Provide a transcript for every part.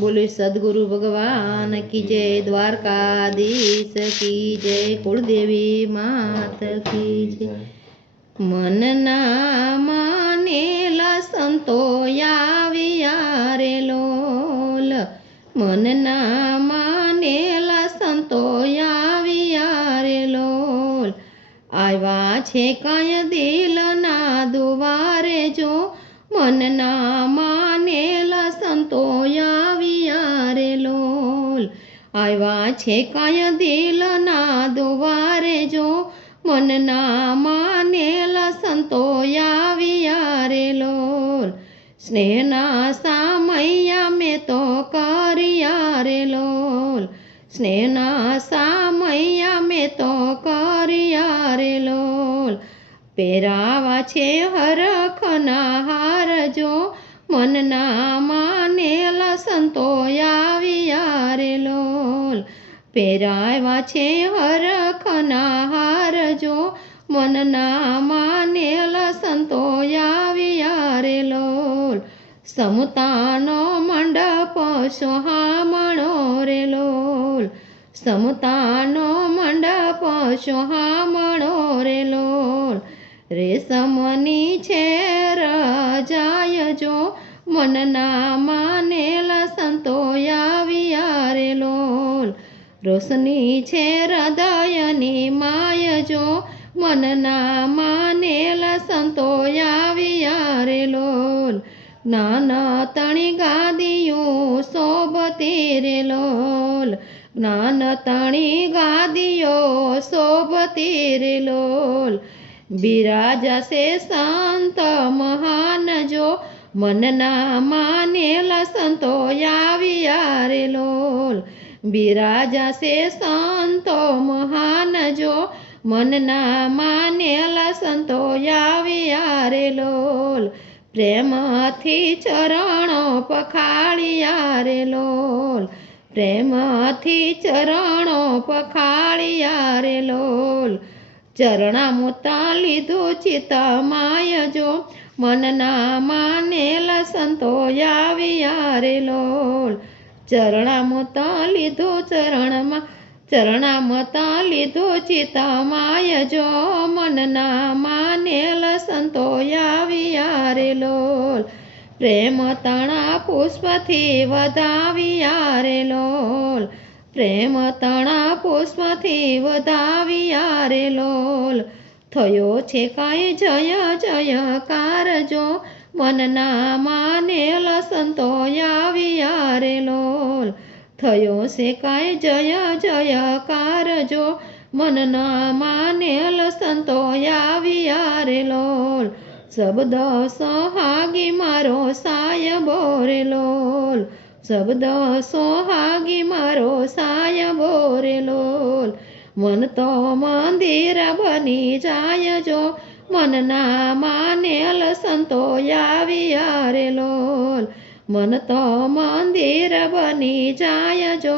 बोले सदगुरु भगवान की जय, द्वारकाधीश की जय, कुलदेवी मात की जय। मन ना मानेला संतो आविया रे लोल, मन ना मानेला संतो आविया रे लोल। आव्या छे कांय दिल ना दुवारे जो, मन ना मानेला संतो आविया रे लोल। आव्या छे कांय दिल ना दुवारे जो, मन ना मानेला संतो आविया रे लोल। स्नेहना सामैया में तो करिया रे लोल, स्नेहना सामैया में तो करिया रे लोल। पेरावा छे हरखना हार जो, मन ना मानेला संतो आविया रे लोल। पेरावा छे हरखना हार जो, मन ना मानेला संतो आविया रे लोल। समतानो मंडप सोहामणो रे लोल, समतानो मंडप सोहामणो रे लोल। रेशमनी छे रजाय जो, मन ना मानेला संतो आविया रे लोल। रोशनी छे हृदयनी माय जो, मन ना मानेला संतो आविया रे लोल। ज्ञानतणी गादियों शोभती रे लोल, ज्ञानतणी गादियों शोभती रे लोल। बिराजासे संत महान जो, मन ना मानेला संतो आविया रे लोल। बिराजासे संत महान जो, मन ना मानेला संतो आविया रे लोल। प्रेमथी चरणो पखाळिया रे लोल, प्रेमथी चरणो पखाळिया रे लोल। चरणामुता लीधो चित माय जो, मन ना मानेला संतो आविया रे लोल। चरणामुता लीधो चरणामुता लीधो चित माय जो, मन ना मानेला संतो आविया रे लोल। प्रेम तणा पुष्पथी वधाविया रे लोल, प्रेम तणा पुष्पथी वधाविया रे लोल। थयो छे कांई जय जयकार जो, मन ना मानेला संतो आविया रे लोल। थयो छे कांई जय जयकार जो, मन ना मानेला संतो आविया रे लोल। शब्द सोहागी मारो सायबो रे लोल, शब्द सोहागी मारो सायबो रे लोल। मन तो मंदिर बनी जाय जो, मन ना मानेला संतो आविया रे लोल। मन तो मंदिर बनी जाय जो,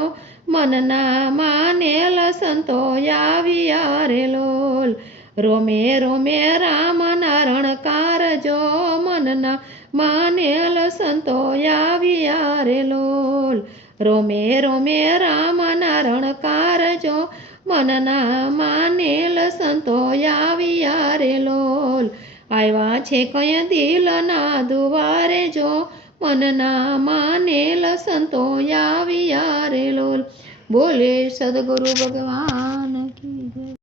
मन ना मानेला संतो आविया रे लोल। रोमे रोमे राम नारणकार जो, मन ना मानेला संतो आविया रे लोल। रोमे रोमे राम नारणकार जो, मन ना मानेला संतो आविया रे लोल। आव्या छे कय दिल ना दुवारे जो, मन ना मानेला संतो आविया रे लोल। बोले सदगुरु भगवान की जय।